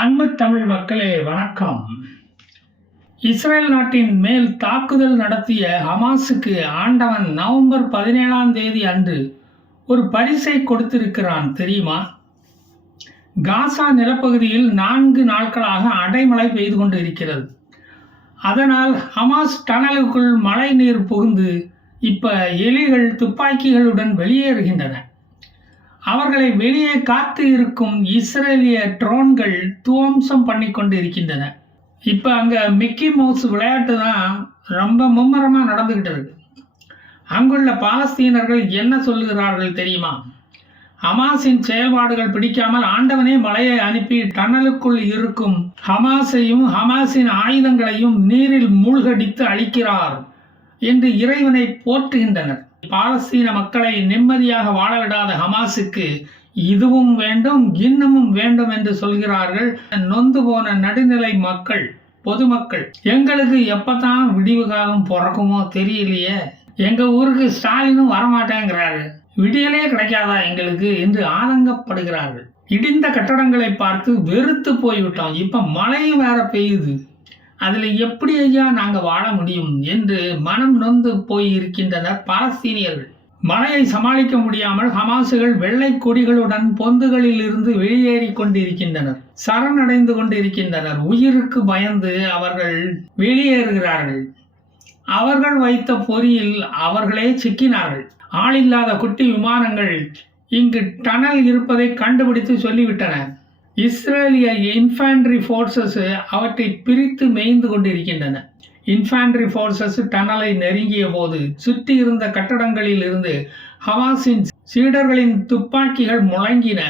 அன்பு தமிழ் மக்களே வணக்கம். இஸ்ரேல் நாட்டின் மேல் தாக்குதல் நடத்திய ஹமாஸுக்கு ஆண்டவன் நவம்பர் 17 அன்று ஒரு பரிசை கொடுத்திருக்கிறான் தெரியுமா? காசா நிலப்பகுதியில் 4 நாட்களாக அடைமழை பெய்து கொண்டு இருக்கிறது. அதனால் ஹமாஸ் டனலுக்குள் மழை நீர் புகுந்து இப்ப எலிகள் துப்பாக்கிகளுடன் வெளியேறுகின்றன. அவர்களை வெளியே காத்து இருக்கும் இஸ்ரேலிய ட்ரோன்கள் துவம்சம் பண்ணி கொண்டு இருக்கின்றன. இப்போ அங்கே மிக்கி மவுஸ் விளையாட்டு தான் ரொம்ப மும்முரமாக நடந்துக்கிட்டு இருக்கு. அங்குள்ள பாலஸ்தீனர்கள் என்ன சொல்லுகிறார்கள் தெரியுமா? ஹமாஸின் செயல்பாடுகள் பிடிக்காமல் ஆண்டவனே மழையை அனுப்பி டனலுக்குள் இருக்கும் ஹமாஸையும் ஹமாஸின் ஆயுதங்களையும் நீரில் மூழ்கடித்து அழிக்கிறார் என்று இறைவனை போற்றுகின்றனர். பாலஸ்தீன மக்களை நிம்மதியாக வாழவிடாத ஹமாஸுக்கு இதுவும் வேண்டும் இன்னமும் வேண்டும் என்று சொல்கிறார்கள் நொந்து போன நடுநிலை மக்கள், பொதுமக்கள். எங்களுக்கு எப்பதான் விடிவு காலம் பிறக்குமோ தெரியலையே, எங்க ஊருக்கு ஸ்டாலினும் வரமாட்டேங்கிறாரு, விடியலே கிடைக்காதா எங்களுக்கு என்று ஆதங்கப்படுகிறார்கள். இடிந்த கட்டடங்களை பார்த்து வெறுத்து போய்விட்டோம், இப்ப மழையும் வேற பெய்யுது, அதில் எப்படி ஐயா நாங்கள் வாழ முடியும் என்று மனம் நொந்து போய் இருக்கின்றனர் பாலஸ்தீனியர்கள். மழையை சமாளிக்க முடியாமல் ஹமாசுகள் வெள்ளை கொடிகளுடன் பொந்துகளில் இருந்து வெளியேறி கொண்டிருக்கின்றனர், சரணடைந்து கொண்டிருக்கின்றனர். உயிருக்கு பயந்து அவர்கள் வெளியேறுகிறார்கள். அவர்கள் வைத்த பொறியில் அவர்களே சிக்கினார்கள். ஆளில்லாத குட்டி விமானங்கள் இங்கு டனல் இருப்பதை கண்டுபிடித்து சொல்லிவிட்டன. இஸ்ரேலிய இன்ஃபேண்ட்ரி ஃபோர்ஸஸ் அவற்றை பிரித்து மேய்ந்து கொண்டிருக்கின்றன. இன்ஃபேண்ட்ரி ஃபோர்ஸஸ் டனலை நெருங்கிய போது சுற்றி இருந்த கட்டடங்களில் இருந்து ஹமாஸின் சீடர்களின் துப்பாக்கிகள் முழங்கின.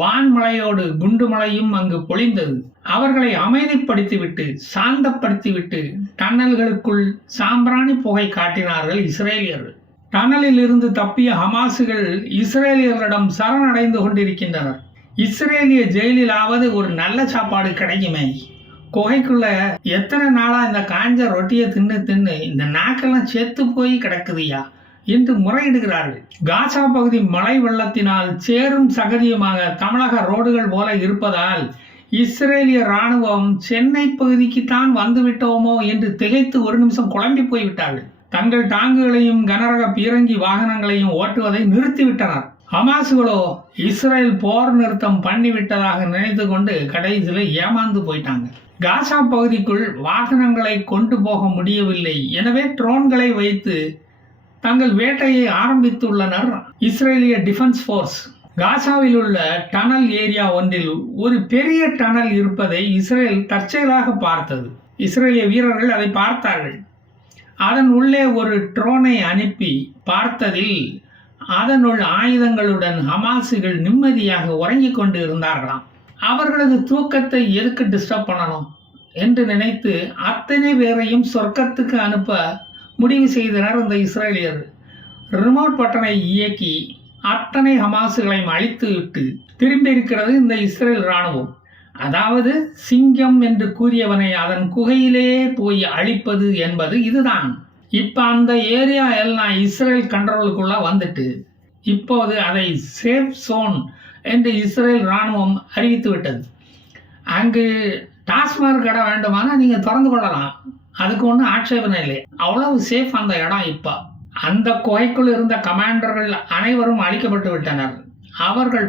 வான்மழையோடு குண்டுமழையும் அங்கு பொழிந்தது. அவர்களை அமைதிப்படுத்திவிட்டு சாந்தப்படுத்திவிட்டு டன்னல்களுக்குள் சாம்பிராணி புகை காட்டினார்கள் இஸ்ரேலியர்கள். டனலில் இருந்து தப்பிய ஹமாசுகள் இஸ்ரேலியர்களிடம் சரணடைந்து கொண்டிருக்கின்றனர். இஸ்ரேலிய ஜெயிலாவது ஒரு நல்ல சாப்பாடு கிடைக்குமே, குகைக்குள்ள எத்தனை நாளா இந்த காஞ்ச ரொட்டியை தின்னு தின்னு இந்த நாக்கெல்லாம் செத்து போய் கிடக்குதுயா என்று முறையிடுகிறார்கள். காசா பகுதி மழை வெள்ளத்தினால் சேரும் சகதியுமாக தமிழக ரோடுகள் போல இருப்பதால் இஸ்ரேலிய ராணுவம் சென்னை பகுதிக்கு தான் வந்துவிட்டோமோ என்று திகைத்து ஒரு நிமிஷம் குழம்பி போய்விட்டார்கள். தங்கள் டாங்குகளையும் கனரக பீரங்கி வாகனங்களையும் ஓட்டுவதை நிறுத்திவிட்டனர். ஹமாசுகளோ இஸ்ரேல் போர் நிறுத்தம் பண்ணிவிட்டதாக நினைத்து கொண்டு கடைசியில் ஏமாந்து போயிட்டாங்க. காசா பகுதிக்குள் வாகனங்களை கொண்டு போக முடியவில்லை. எனவே ட்ரோன்களை வைத்து தங்கள் வேட்டையை ஆரம்பித்துள்ளனர் இஸ்ரேலிய டிஃபென்ஸ் ஃபோர்ஸ். காசாவில் உள்ள டனல் ஏரியா ஒன்றில் ஒரு பெரிய டனல் இருப்பதை இஸ்ரேல் தற்செயலாக பார்த்தது. இஸ்ரேலிய வீரர்கள் அதை பார்த்தார்கள். அதன் உள்ளே ஒரு ட்ரோனை அனுப்பி பார்த்ததில் அதனுள் ஆயுதங்களுடன் ஹமாசுகள் நிம்மதியாக உறங்கிக் கொண்டு இருந்தார்களாம். அவர்களது தூக்கத்தை எதுக்கு டிஸ்டர்ப் பண்ணணும் என்று நினைத்து அத்தனை பேரையும் சொர்க்கத்துக்கு அனுப்ப முடிவு செய்தனர் இந்த இஸ்ரேலியர்கள். ரிமோட் பட்டனை இயக்கி அத்தனை ஹமாசுகளையும் அழித்து விட்டு திரும்பி இருக்கிறது இந்த இஸ்ரேல் இராணுவம். அதாவது சிங்கம் என்று கூறியவனை அதன் குகையிலே போய் அழிப்பது என்பது இதுதான். இப்போ அந்த ஏரியா எல்லாம் இஸ்ரேல் கண்ட்ரோலுக்குள்ள வந்துட்டு இப்போது அதை சேஃப் சோன் என்று இஸ்ரேல் இராணுவம் அறிவித்து விட்டது. அங்கு டாஸ்மாக் கடை வேண்டுமானால் நீங்கள் திறந்து கொள்ளலாம், அதுக்கு ஒன்றும் ஆட்சேபனை இல்லை, அவ்வளவு சேஃப் அந்த இடம். இப்போ அந்த குகைக்குள் இருந்த கமாண்டர்கள் அனைவரும் அழிக்கப்பட்டு விட்டனர். அவர்கள்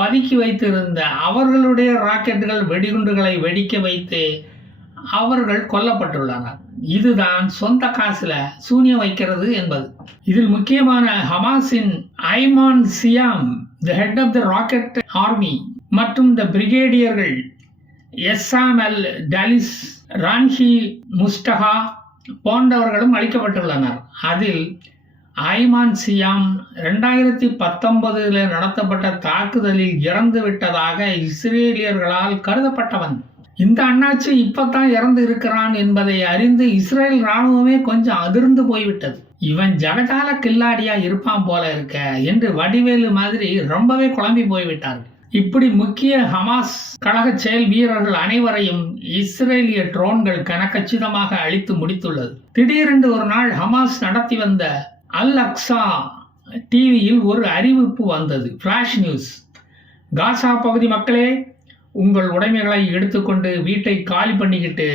பதுக்கி வைத்திருந்த அவர்களுடைய ராக்கெட்டுகள் வெடிகுண்டுகளை வெடிக்க வைத்து அவர்கள் கொல்லப்பட்டுள்ளனர். இதுதான் சொந்த காசுல சூனியம் வைக்கிறது என்பது. இதில் முக்கியமான ஹமாஸின் Ayman Siyam, the head of the rocket army, மற்றும் தி பிரிகேடியர்கள் எஸ்ஸாம் அல் டலிஸ், ரான்ஹி முஸ்டஹா போன்றவர்களும் அளிக்கப்பட்டுள்ளனர். அதில் ஐமான் சியாம் 2019 நடத்தப்பட்ட தாக்குதலில் இறந்து விட்டதாக இஸ்ரேலியர்களால் கருதப்பட்டவன். இந்த அண்ணாச்சி இப்பத்தான் இறந்து இருக்கிறான் என்பதை அறிந்து இஸ்ரேல் இராணுவமே கொஞ்சம் அதிர்ந்து போய்விட்டது. இவன் ஜகஜால கில்லாடியா இருப்பான் போல இருக்க என்று வடிவேலு மாதிரி ரொம்பவே குழம்பி போய்விட்டார்கள். இப்படி முக்கிய ஹமாஸ் கழக செயல் வீரர்கள் அனைவரையும் இஸ்ரேலிய ட்ரோன்கள் கனக்கச்சிதமாக அழித்து முடித்துள்ளது. திடீரென்று ஒரு நாள் ஹமாஸ் நடத்தி வந்த அல் அக்ஸா டிவியில் ஒரு அறிவிப்பு வந்தது, ஃபிளாஷ் நியூஸ். காசா பகுதி மக்களே, உங்கள் உடைமைகளை எடுத்துக்கொண்டு வீட்டை காலி பண்ணிக்கிட்டு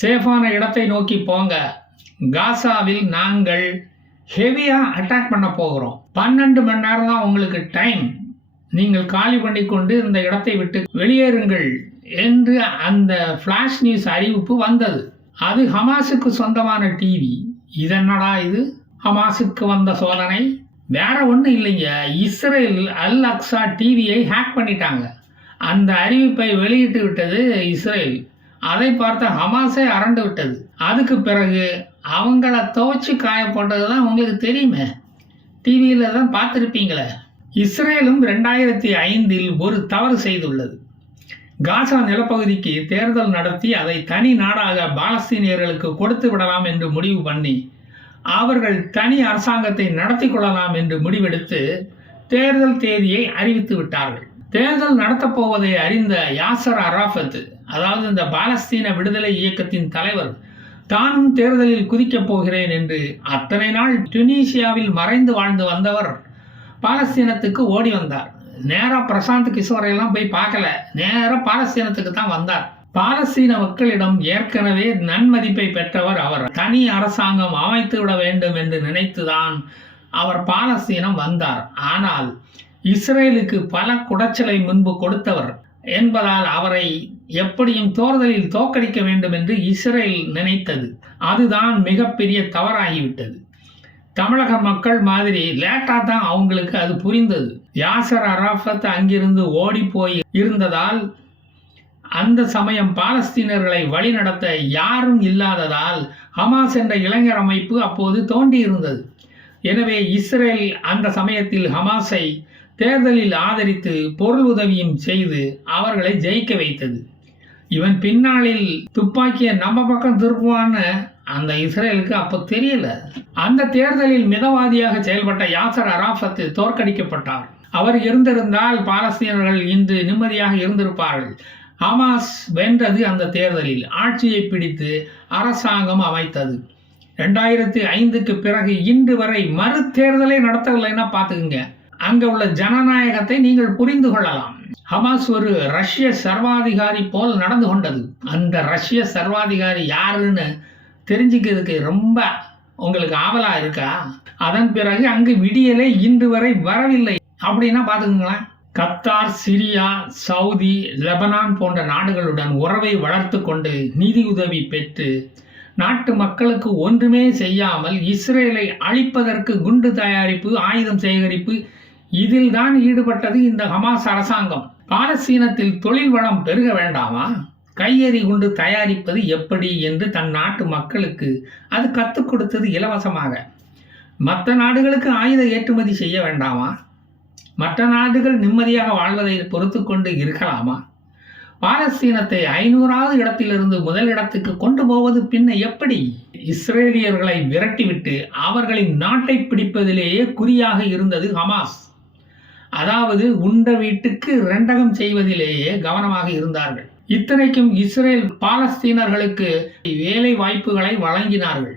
சேஃபான இடத்தை நோக்கி போங்க. காசாவில் நாங்கள் ஹெவியாக அட்டாக் பண்ண போகிறோம். 12 மணி நேரம் தான் உங்களுக்கு டைம். நீங்கள் காலி பண்ணிக்கொண்டு இந்த இடத்தை விட்டு வெளியேறுங்கள் என்று அந்த ஃப்ளாஷ் நியூஸ் அறிவிப்பு வந்தது. அது ஹமாஸுக்கு சொந்தமான டிவி. இதென்னடா இது, ஹமாஸுக்கு வந்த சோதனை? வேற ஒன்றும் இல்லைங்க, இஸ்ரேல் அல் அக்ஸா டிவியை ஹேக் பண்ணிட்டாங்க. அந்த அறிவிப்பை வெளியிட்டு விட்டது இஸ்ரேல். அதை பார்த்த ஹமாஸே அரண்டு விட்டது. அதுக்கு பிறகு அவங்கள துவச்சி காயப்பட்டது தான் உங்களுக்கு தெரியுமே, டிவியில் தான் பார்த்துருப்பீங்களே. இஸ்ரேலும் 2005இல் ஒரு தவறு செய்துள்ளது. காசா நிலப்பகுதிக்கு தேர்தல் நடத்தி அதை தனி நாடாக பாலஸ்தீனியர்களுக்கு கொடுத்து விடலாம் என்று முடிவு பண்ணி அவர்கள் தனி அரசாங்கத்தை நடத்தி கொள்ளலாம் என்று முடிவெடுத்து தேர்தல் தேதியை அறிவித்து விட்டார்கள். தேர்தல் நடத்தப்போவதை அறிந்த யாசர் அரஃபத், அதாவது இந்த பாலஸ்தீன விடுதலை இயக்கத்தின் தலைவர், தானும் தேர்தலில் குதிக்கப் போகிறேன் என்று அத்தனை நாள் டுனீசியாவில் மறைந்து வாழ்ந்து வந்தவர் பாலஸ்தீனத்துக்கு ஓடி வந்தார். நேராக பிரசாந்த் கிஷோரையெல்லாம் போய் பார்க்கல, நேராக பாலஸ்தீனத்துக்கு தான் வந்தார். பாலஸ்தீன மக்களிடம் ஏற்கனவே நன்மதிப்பை பெற்றவர் அவர். தனி அரசாங்கம் அமைத்து விட வேண்டும் என்று நினைத்துதான் அவர் பாலஸ்தீனம் வந்தார். ஆனால் இஸ்ரேலுக்கு பல குடைச்சலை முன்பு கொடுத்தவர் என்பதால் அவரை எப்படியும் தேர்தலில் தோற்கடிக்க வேண்டும் என்று இஸ்ரேல் நினைத்தது. அதுதான் மிகப்பெரிய தவறாகிவிட்டது. தமிழக மக்கள் மாதிரி லேட்டாக தான் அவங்களுக்கு அது புரிந்தது. யாசர் அரஃபத் அங்கிருந்து ஓடி போய் இருந்ததால், அந்த சமயம் பாலஸ்தீனர்களை வழிநடத்த யாரும் இல்லாததால் ஹமாஸ் என்ற இளைஞர் அமைப்பு அப்போது தோன்றி இருந்தது. எனவே இஸ்ரேல் அந்த சமயத்தில் ஹமாஸை தேர்தலில் ஆதரித்து பொருள் உதவியும் செய்து அவர்களை ஜெயிக்க வைத்தது. இவன் பின்னாளில் துப்பாக்கியை நம்ம பக்கம் திருப்புவான்னு அந்த இஸ்ரேலுக்கு அப்போ தெரியல. அந்த தேர்தலில் மிதவாதியாக செயல்பட்ட யாசர் அரஃபத் தோற்கடிக்கப்பட்டார். அவர் இருந்திருந்தால் பாலஸ்தீனர்கள் இன்று நிம்மதியாக இருந்திருப்பார்கள். ஹமாஸ் வென்றது அந்த தேர்தலில், ஆட்சியை பிடித்து அரசாங்கம் அமைத்தது. 2005க்கு பிறகு இன்று வரை மறு தேர்தலை நடத்தவில்லைன்னா பார்த்துக்குங்க. அங்கே உள்ள ஜனநாயகத்தை நீங்கள் புரிந்து கொள்ளலாம். ஹமாஸ் ஒரு ரஷ்ய சர்வாதிகாரி போல் நடந்து கொண்டது. அந்த ரஷ்ய சர்வாதிகாரி யாருன்னு தெரிஞ்சுக்கிறதுக்கு ரொம்ப உங்களுக்கு ஆவலா இருக்கா? அதன் பிறகு அங்கு விடியலே இன்று வரை வரவில்லை அப்படின்னா பார்த்துக்குங்களேன். கத்தார், சிரியா, சவுதி, லெபனான் போன்ற நாடுகளுடன் உறவை வளர்த்து கொண்டு நிதி உதவி பெற்று நாட்டு மக்களுக்கு ஒன்றுமே செய்யாமல் இஸ்ரேலை அழிப்பதற்கு குண்டு தயாரிப்பு, ஆயுதம் சேகரிப்பு, இதில் தான் ஈடுபட்டது இந்த ஹமாஸ் அரசாங்கம். பாலஸ்தீனத்தில் தொழில் வளம் பெருக வேண்டாமா? கையெறி குண்டு தயாரிப்பது எப்படி என்று தன் நாட்டு மக்களுக்கு அது கற்றுக் கொடுத்தது இலவசமாக. மற்ற நாடுகளுக்கு ஆயுத ஏற்றுமதி செய்ய வேண்டாமா? மற்ற நாடுகள் நிம்மதியாக வாழ்வதை பொறுத்து கொண்டு இருக்கலாமா? பாலஸ்தீனத்தை 500வது இடத்திலிருந்து முதல் இடத்துக்கு கொண்டு போவது பின்ன எப்படி? இஸ்ரேலியர்களை விரட்டிவிட்டு அவர்களின் நாட்டை பிடிப்பதிலேயே குறியாக இருந்தது ஹமாஸ். அதாவது உண்ட வீட்டுக்கு ரெண்டகம் செய்வதிலேயே கவனமாக இருந்தார்கள். இத்தனைக்கும் இஸ்ரேல் பாலஸ்தீனர்களுக்கு வேலை வாய்ப்புகளை வழங்கினார்கள்.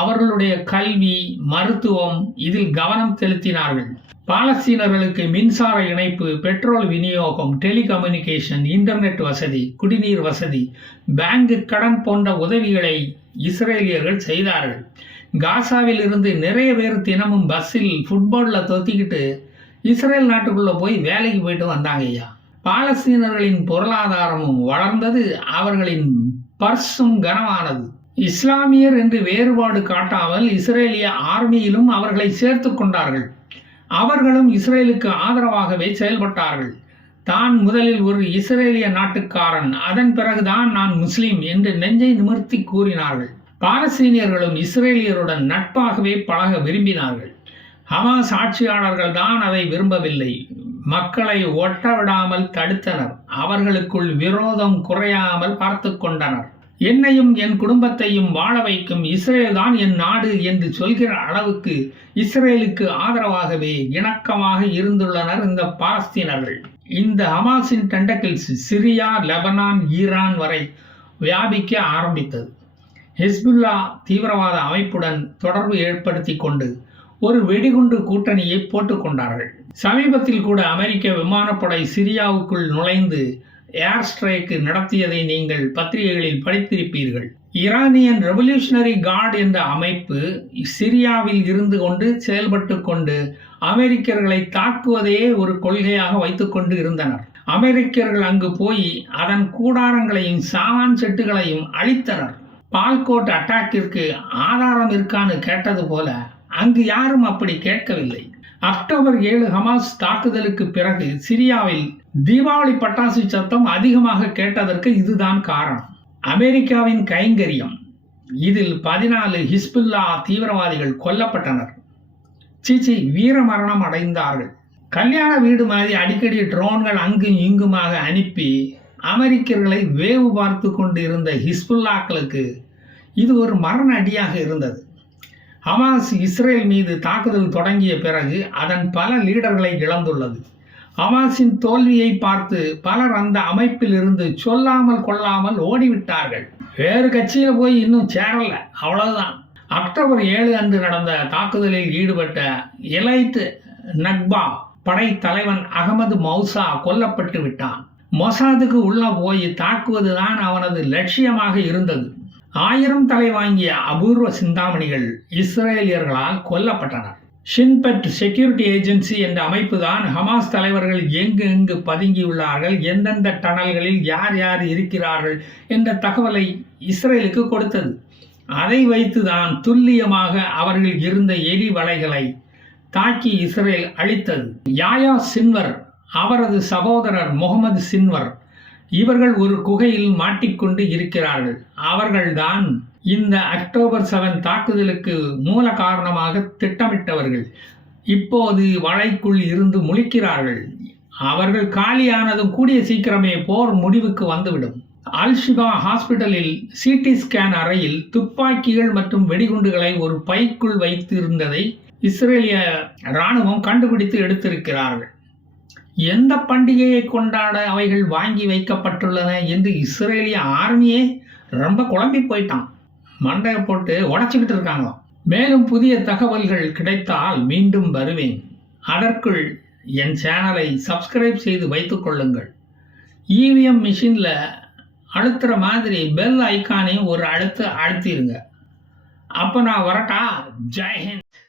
அவர்களுடைய கல்வி, மருத்துவம் இதில் கவனம் செலுத்தினார்கள். பாலஸ்தீனர்களுக்கு மின்சார இணைப்பு, பெட்ரோல் விநியோகம், டெலிகம்யூனிகேஷன், இன்டர்நெட் வசதி, குடிநீர் வசதி, பேங்க் கடன் போன்ற உதவிகளை இஸ்ரேலியர்கள் செய்தார்கள். காசாவில் இருந்து நிறைய பேர் தினமும் பஸ்ஸில் ஃபுட்பாலில் தொத்திக்கிட்டு இஸ்ரேல் நாட்டுக்குள்ளே போய் வேலைக்கு போயிட்டு வந்தாங்க ஐயா. பாலஸ்தீனர்களின் பொருளாதாரமும் வளர்ந்தது, அவர்களின் பர்சும் கனமானது. இஸ்லாமியர் என்று வேறுபாடு காட்டாமல் இஸ்ரேலிய ஆர்மியிலும் அவர்களை சேர்த்து கொண்டார்கள். அவர்களும் இஸ்ரேலுக்கு ஆதரவாகவே செயல்பட்டார்கள். தான் முதலில் ஒரு இஸ்ரேலிய நாட்டுக்காரன், அதன் பிறகுதான் நான் முஸ்லீம் என்று நெஞ்சை நிமிர்த்தி கூறினார்கள். பாலஸ்தீனியர்களும் இஸ்ரேலியருடன் நட்பாகவே பழக விரும்பினார்கள். ஹமாஸ் ஆட்சியாளர்கள் தான் அதை விரும்பவில்லை. மக்களை ஒட்ட விடாமல் தடுத்தனர். அவர்களுக்குள் விரோதம் குறையாமல் பார்த்து கொண்டனர். என்னையும் என் குடும்பத்தையும் வாழ வைக்கும் இஸ்ரேல் தான் என் நாடு என்று சொல்கிற அளவுக்கு இஸ்ரேலுக்கு ஆதரவாகவே இணக்கமாக இருந்துள்ளனர் இந்த பாலஸ்தீனர்கள். இந்த ஹமாஸின் டெண்டக்கிள்ஸ் சிரியா, லெபனான், ஈரான் வரை வியாபிக்க ஆரம்பித்தது. ஹிஸ்புல்லா தீவிரவாத அமைப்புடன் தொடர்பு ஏற்படுத்தி கொண்டு ஒரு வெடிகுண்டு கூட்டணியை போட்டுக்கொண்டார்கள். சமீபத்தில் கூட அமெரிக்க விமானப்படை சிரியாவுக்குள் நுழைந்து ஏர் ஸ்ட்ரைக் நடத்தியதை நீங்கள் பத்திரிகைகளில் படித்திருப்பீர்கள். ஈரானியன் ரெவல்யூஷனரி கார்டு என்ற அமைப்பு சிரியாவில் இருந்து கொண்டு செயல்பட்டு கொண்டு அமெரிக்கர்களை தாக்குவதையே ஒரு கொள்கையாக வைத்துக்கொண்டு இருந்தனர். அமெரிக்கர்கள் அங்கு போய் அதன் கூடாரங்களையும் சாமான் செட்டுகளையும் அழித்தனர். பால்கோட் அட்டாக்கிற்கு ஆதாரம் இருக்கான்னு கேட்டது போல அங்கு யாரும் அப்படி கேட்கவில்லை. அக்டோபர் 7 ஹமாஸ் தாக்குதலுக்கு பிறகு சிரியாவில் தீபாவளி பட்டாசு சத்தம் அதிகமாக கேட்டதற்கு இதுதான் காரணம். அமெரிக்காவின் கைங்கரியம். இதில் 14 ஹிஸ்புல்லா தீவிரவாதிகள் கொல்லப்பட்டனர். வீரமரணம் அடைந்தார்கள். கல்யாண வீடு மாதிரி அடிக்கடி ட்ரோன்கள் அங்கும் இங்குமாக அனுப்பி அமெரிக்கர்களை வேவு பார்த்து கொண்டு இருந்த ஹிஸ்புல்லாக்களுக்கு இது ஒரு மரண அடியாக இருந்தது. ஹமாஸ் இஸ்ரேல் மீது தாக்குதல் தொடங்கிய பிறகு அதன் பல லீடர்களை இழந்துள்ளது. ஹமாஸின் தோல்வியை பார்த்து பலர் அந்த அமைப்பில் இருந்து சொல்லாமல் கொள்ளாமல் ஓடிவிட்டார்கள். வேறு கட்சியில் போய் இன்னும் சேரல, அவ்வளவுதான். அக்டோபர் 7 அன்று நடந்த தாக்குதலில் ஈடுபட்ட எலைட் நக்பா படை தலைவன் அகமது மௌசா கொல்லப்பட்டு விட்டான். மொசாதுக்கு உள்ள போய் தாக்குவதுதான் அவனது லட்சியமாக இருந்தது. 1000 தலை வாங்கிய அபூர்வ சிந்தாமணிகள் இஸ்ரேலியர்களால் கொல்லப்பட்டனர். ஷின்பெட் செக்யூரிட்டி ஏஜென்சி என்ற அமைப்பு தான் ஹமாஸ் தலைவர்கள் எங்கு எங்கு பதுங்கியுள்ளார்கள், எந்தெந்த டனல்களில் யார் யார் இருக்கிறார்கள் என்ற தகவலை இஸ்ரேலுக்கு கொடுத்தது. அதை வைத்துதான் துல்லியமாக அவர்கள் இருந்த எரி வலைகளை தாக்கி இஸ்ரேல் அழித்தது. யாயா சின்வர், அவரது சகோதரர் முகமது சின்வர், இவர்கள் ஒரு குகையில் மாட்டிக்கொண்டு இருக்கிறார்கள். அவர்கள்தான் இந்த அக்டோபர் 7 தாக்குதலுக்கு மூல காரணமாக திட்டமிட்டவர்கள். இப்போது வலைக்குள் இருந்து முழிக்கிறார்கள். அவர்கள் காலியானதும் கூடிய சீக்கிரமே போர் முடிவுக்கு வந்துவிடும். அல்-ஷிபா ஹாஸ்பிட்டலில் சிடி ஸ்கேன் அறையில் துப்பாக்கிகள் மற்றும் வெடிகுண்டுகளை ஒரு பைக்குள் வைத்திருந்ததை இஸ்ரேலிய இராணுவம் கண்டுபிடித்து எடுத்திருக்கிறார்கள். எந்த பண்டிகையை கொண்டாட அவைகள் வாங்கி வைக்கப்பட்டுள்ளன என்று இஸ்ரேலிய ஆர்மியே ரொம்ப குழம்பி போயிட்டான். மண்டையை போட்டு உடச்சிக்கிட்டு இருக்காங்க. மேலும் புதிய தகவல்கள் கிடைத்தால் மீண்டும் வருவேன். அதற்குள் என் சேனலை சப்ஸ்கிரைப் செய்து வைத்துக் கொள்ளுங்கள். இவிஎம் மிஷினில் அழுத்துற மாதிரி பெல் ஐக்கானையும் ஒரு அழுத்திருங்க. அப்போ நான் வரட்டா. ஜெய் ஹிந்த்.